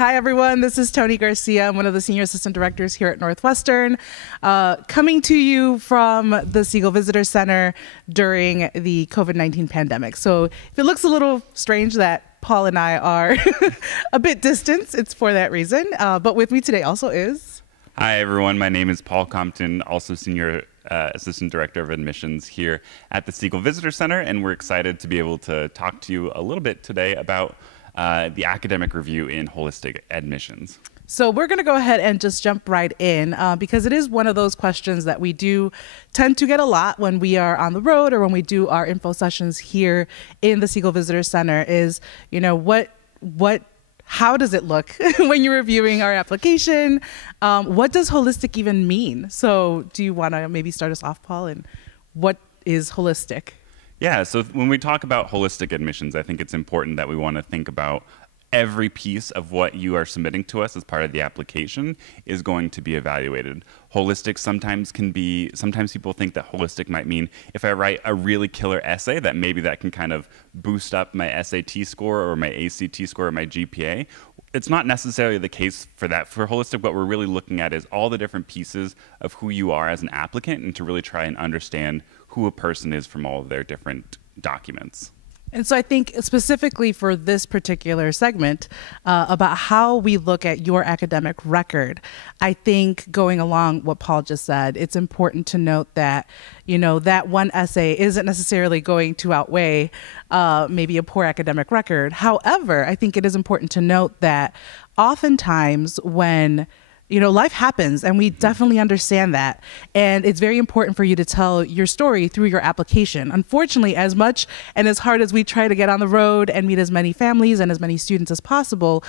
Hi, everyone. This is Tony Garcia. I'm one of the senior assistant directors here at Northwestern, coming to you from the Siegel Visitor Center during the COVID-19 pandemic. So if it looks a little strange that Paul and I are a bit distant, it's for that reason. But with me today also is... Hi, everyone. My name is Paul Compton, also senior assistant director of admissions here at the Siegel Visitor Center, and we're excited to be able to talk to you a little bit today about the academic review in holistic admissions. So we're going to go ahead and just jump right in because it is one of those questions that we do tend to get a lot when we are on the road or when we do our info sessions here in the Siegel Visitor Center is, you know, how does it look when you're reviewing our application? What does holistic even mean? So do you want to maybe start us off, Paul, and what is holistic? Yeah, so when we talk about holistic admissions, I think it's important that we want to think about every piece of what you are submitting to us as part of the application is going to be evaluated. Holistic sometimes people think that holistic might mean if I write a really killer essay that maybe that can kind of boost up my SAT score or my ACT score or my GPA. It's not necessarily the case for that. For holistic, what we're really looking at is all the different pieces of who you are as an applicant and to really try and understand who a person is from all of their different documents. And so I think specifically for this particular segment about how we look at your academic record, I think going along what Paul just said, it's important to note that, you know, that one essay isn't necessarily going to outweigh maybe a poor academic record. However, I think it is important to note that oftentimes when life happens, and we definitely understand that. And it's very important for you to tell your story through your application. Unfortunately, as much and as hard as we try to get on the road and meet as many families and as many students as possible,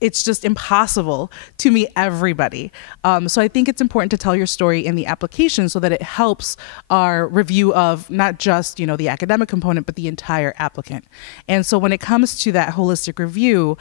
it's just impossible to meet everybody. So I think it's important to tell your story in the application so that it helps our review of not just, the academic component, but the entire applicant. And so when it comes to that holistic review,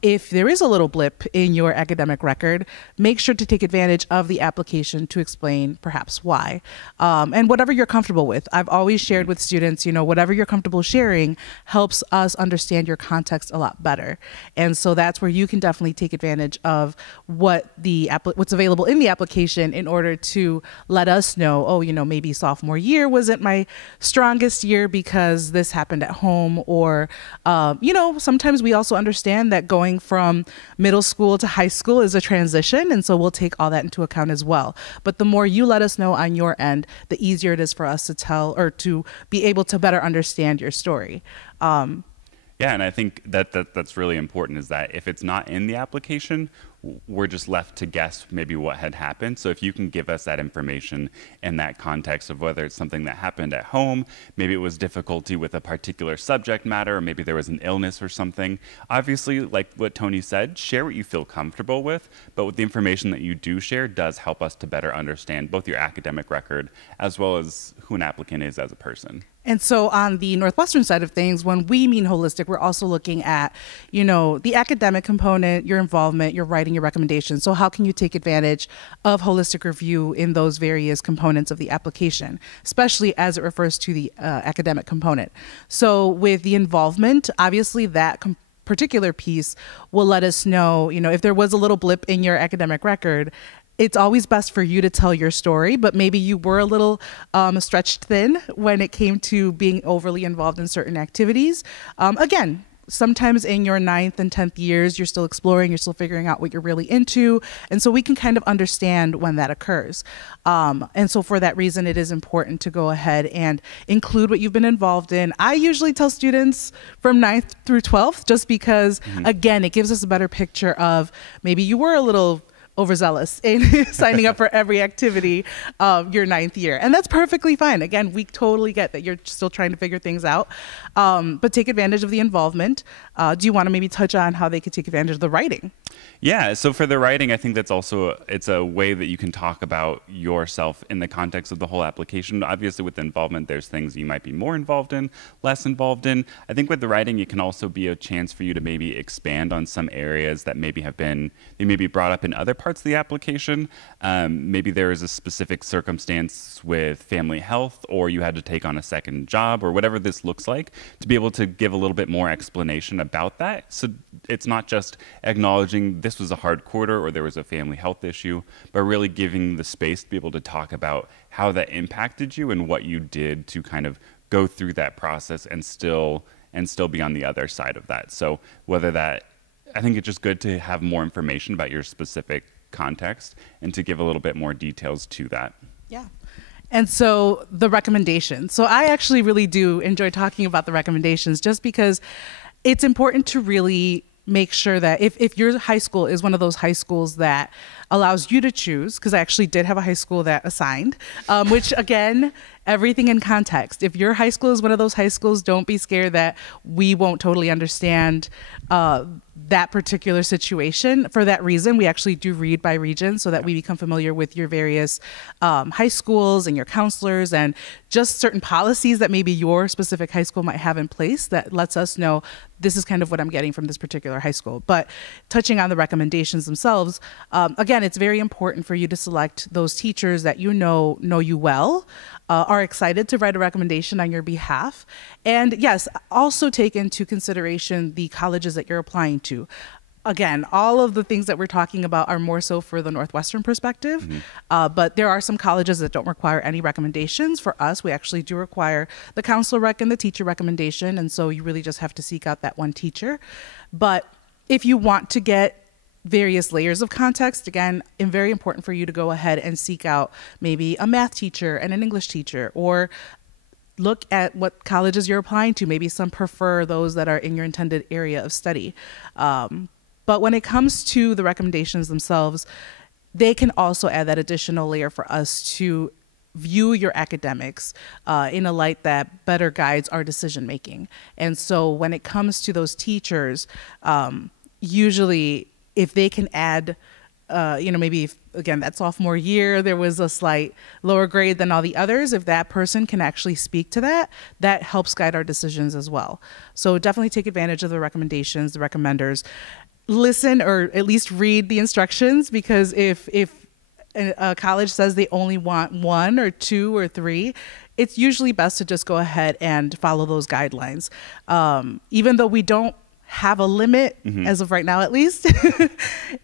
if there is a little blip in your academic record, make sure to take advantage of the application to explain perhaps why. And whatever you're comfortable with. I've always shared with students, whatever you're comfortable sharing helps us understand your context a lot better. And so that's where you can definitely take advantage of what's available in the application in order to let us know, maybe sophomore year wasn't my strongest year because this happened at home, or, sometimes we also understand that going from middle school to high school is a transition, and so we'll take all that into account as well. But the more you let us know on your end, the easier it is for us to tell or to be able to better understand your story. Yeah, and I think that's really important, is that if it's not in the application, we're just left to guess maybe what had happened. So if you can give us that information in that context of whether it's something that happened at home, maybe it was difficulty with a particular subject matter, or maybe there was an illness or something. Obviously, like what Tony said, share what you feel comfortable with, but with the information that you do share does help us to better understand both your academic record as well as who an applicant is as a person. And so on the Northwestern side of things, when we mean holistic, we're also looking at, the academic component, your involvement, your writing, your recommendations. So how can you take advantage of holistic review in those various components of the application, especially as it refers to the academic component? So with the involvement, obviously that particular piece will let us know, if there was a little blip in your academic record. It's always best for you to tell your story, but maybe you were a little stretched thin when it came to being overly involved in certain activities. Again, sometimes in your 9th and 10th years, you're still exploring, you're still figuring out what you're really into. And so we can kind of understand when that occurs. And so for that reason, it is important to go ahead and include what you've been involved in. I usually tell students from 9th through 12th, just because, again, it gives us a better picture of maybe you were a little overzealous in signing up for every activity of your 9th year. And that's perfectly fine. Again, we totally get that you're still trying to figure things out, but take advantage of the involvement. Do you want to maybe touch on how they could take advantage of the writing? Yeah, so for the writing, I think that's also, it's a way that you can talk about yourself in the context of the whole application. Obviously with the involvement, there's things you might be more involved in, less involved in. I think with the writing, it can also be a chance for you to maybe expand on some areas that maybe have been, they may be brought up in other parts parts of the application. Maybe there is a specific circumstance with family health, or you had to take on a second job, or whatever this looks like, to be able to give a little bit more explanation about that. So it's not just acknowledging this was a hard quarter or there was a family health issue, but really giving the space to be able to talk about how that impacted you and what you did to kind of go through that process and still be on the other side of that. So whether that, I think it's just good to have more information about your specific context and to give a little bit more details to that. Yeah. And so the recommendations. So I actually really do enjoy talking about the recommendations, just because it's important to really make sure that if your high school is one of those high schools that allows you to choose, because I actually did have a high school that assigned, which again, everything in context. If your high school is one of those high schools, don't be scared that we won't totally understand that particular situation. For that reason, we actually do read by region so that we become familiar with your various high schools and your counselors and just certain policies that maybe your specific high school might have in place that lets us know this is kind of what I'm getting from this particular high school. But touching on the recommendations themselves, again, it's very important for you to select those teachers that you know you well, are excited to write a recommendation on your behalf. And yes, also take into consideration the colleges that you're applying to. Again, all of the things that we're talking about are more so for the Northwestern perspective, but there are some colleges that don't require any recommendations. For us, we actually do require the counselor rec and the teacher recommendation, and so you really just have to seek out that one teacher. But if you want to get various layers of context, again, it's very important for you to go ahead and seek out maybe a math teacher and an English teacher, or look at what colleges you're applying to. Maybe some prefer those that are in your intended area of study. But when it comes to the recommendations themselves, they can also add that additional layer for us to view your academics in a light that better guides our decision making. And so when it comes to those teachers, usually if they can add, maybe if, again, that sophomore year, there was a slight lower grade than all the others, if that person can actually speak to that, that helps guide our decisions as well. So definitely take advantage of the recommendations, the recommenders. Listen, or at least read the instructions, because if a college says they only want 1 or 2 or 3, it's usually best to just go ahead and follow those guidelines. Even though we don't have a limit, as of right now at least,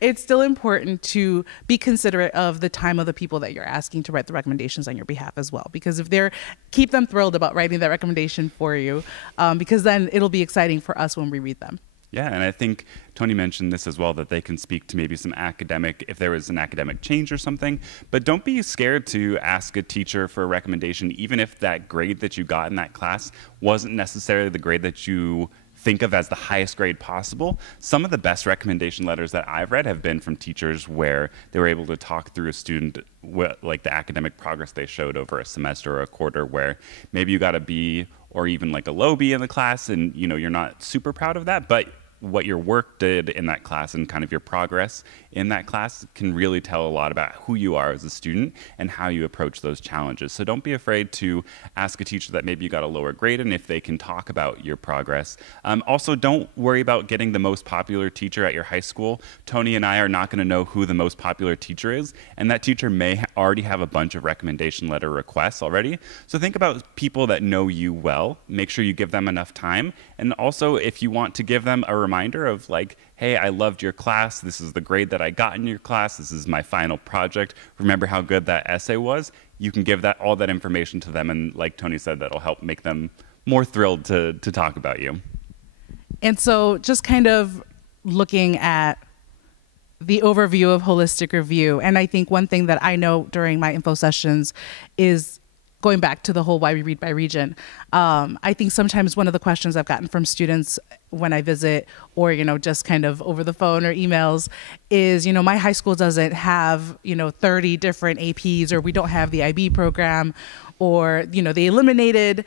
it's still important to be considerate of the time of the people that you're asking to write the recommendations on your behalf as well. Because if keep them thrilled about writing that recommendation for you, because then it'll be exciting for us when we read them. Yeah, and I think Tony mentioned this as well, that they can speak to maybe some academic, if there was an academic change or something. But don't be scared to ask a teacher for a recommendation, even if that grade that you got in that class wasn't necessarily the grade that you think of as the highest grade possible. Some of the best recommendation letters that I've read have been from teachers where they were able to talk through a student, like the academic progress they showed over a semester or a quarter, where maybe you got a B or even like a low B in the class, and you're not super proud of that, but what your work did in that class and kind of your progress in that class can really tell a lot about who you are as a student and how you approach those challenges. So don't be afraid to ask a teacher that maybe you got a lower grade and if they can talk about your progress. Also, don't worry about getting the most popular teacher at your high school. Tony and I are not going to know who the most popular teacher is, and that teacher may already have a bunch of recommendation letter requests already. So think about people that know you well. Make sure you give them enough time. And also, if you want to give them a reminder of like, hey, I loved your class. This is the grade that I got in your class. This is my final project. Remember how good that essay was? You can give all that information to them. And like Tony said, that'll help make them more thrilled to talk about you. And so just kind of looking at the overview of holistic review. And I think one thing that I know during my info sessions is going back to the whole why we read by region. I think sometimes one of the questions I've gotten from students when I visit, or, just kind of over the phone or emails is, my high school doesn't have, 30 different APs, or we don't have the IB program, or, they eliminated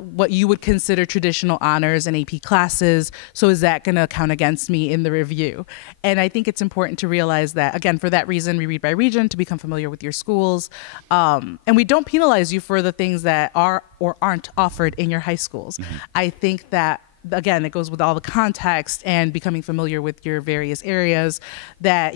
what you would consider traditional honors and AP classes. So is that going to count against me in the review? And I think it's important to realize that, again, for that reason, we read by region to become familiar with your schools. And we don't penalize you for the things that are or aren't offered in your high schools. I think that again, it goes with all the context and becoming familiar with your various areas that,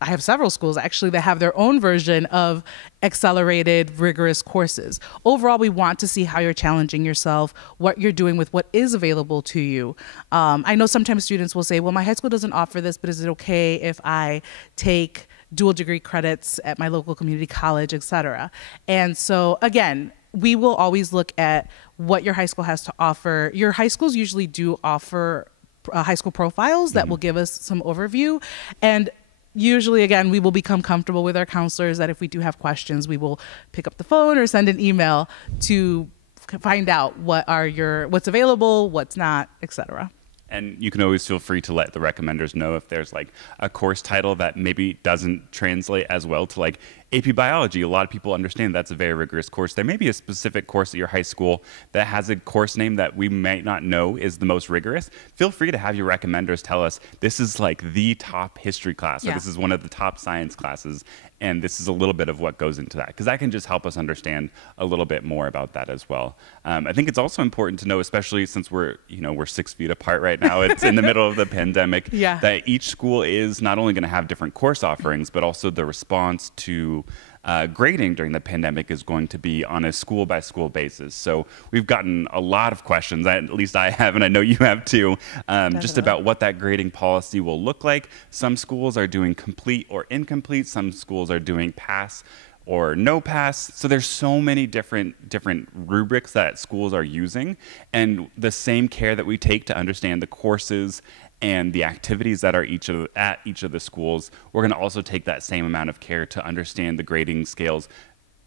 I have several schools actually that have their own version of accelerated, rigorous courses. Overall, we want to see how you're challenging yourself, what you're doing with what is available to you. I know sometimes students will say, well, my high school doesn't offer this, but is it okay if I take dual degree credits at my local community college, et cetera? And so again, we will always look at what your high school has to offer. Your high schools usually do offer high school profiles that will give us some overview. And usually, again, we will become comfortable with our counselors that if we do have questions, we will pick up the phone or send an email to find out what's available, what's not, et cetera. And you can always feel free to let the recommenders know if there's like a course title that maybe doesn't translate as well to like AP Biology. A lot of people understand that's a very rigorous course. There may be a specific course at your high school that has a course name that we might not know is the most rigorous. Feel free to have your recommenders tell us this is like the top history class, or this is one of the top science classes, and this is a little bit of what goes into that, because that can just help us understand a little bit more about that as well. I think it's also important to know, especially since we're 6 feet apart right now, it's in the middle of the pandemic, that each school is not only going to have different course offerings, but also the response to grading during the pandemic is going to be on a school by school basis. So we've gotten a lot of questions, at least I have, and I know you have too, just about what that grading policy will look like. Some schools are doing complete or incomplete. Some schools are doing pass or no pass. So there's so many different rubrics that schools are using, and the same care that we take to understand the courses and the activities that are at each of the schools, we're going to also take that same amount of care to understand the grading scales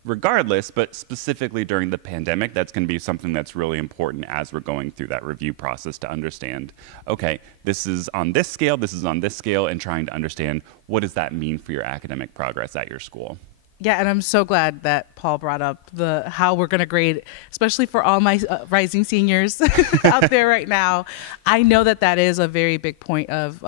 regardless, but specifically during the pandemic, that's going to be something that's really important as we're going through that review process to understand, okay, this is on this scale, this is on this scale, and trying to understand what does that mean for your academic progress at your school. Yeah, and I'm so glad that Paul brought up how we're going to grade, especially for all my rising seniors out there right now. I know that is a very big point of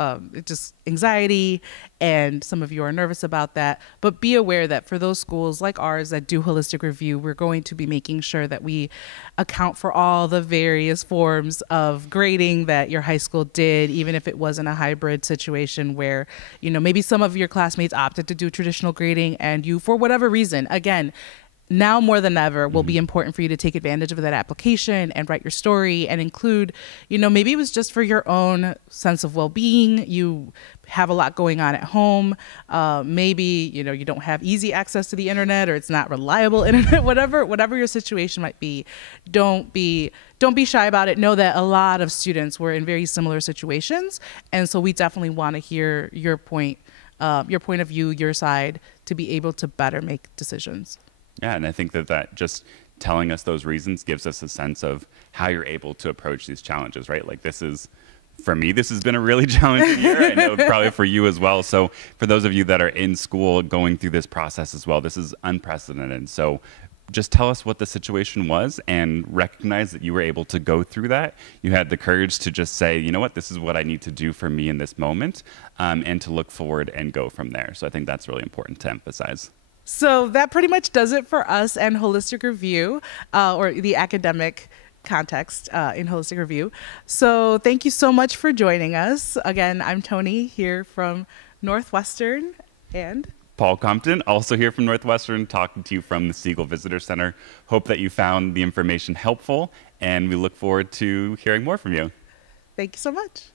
just anxiety, and some of you are nervous about that. But be aware that for those schools like ours that do holistic review, we're going to be making sure that we account for all the various forms of grading that your high school did, even if it wasn't a hybrid situation where, maybe some of your classmates opted to do traditional grading and you, for whatever reason, again, now more than ever will be important for you to take advantage of that application and write your story and include, maybe it was just for your own sense of well-being. You have a lot going on at home. Maybe, you don't have easy access to the internet, or it's not reliable internet, whatever your situation might be. Don't be shy about it. Know that a lot of students were in very similar situations. And so we definitely want to hear your point of view, your side, to be able to better make decisions. Yeah, and I think that just telling us those reasons gives us a sense of how you're able to approach these challenges, right? Like for me, this has been a really challenging year. I know probably for you as well. So for those of you that are in school going through this process as well, this is unprecedented. So just tell us what the situation was and recognize that you were able to go through that. You had the courage to just say, you know what, this is what I need to do for me in this moment, and to look forward and go from there. So I think that's really important to emphasize. So that pretty much does it for us and Holistic Review, or the academic context in Holistic Review. So thank you so much for joining us. Again, I'm Tony here from Northwestern, and Paul Compton, also here from Northwestern, talking to you from the Siegel Visitor Center. Hope that you found the information helpful, and we look forward to hearing more from you. Thank you so much.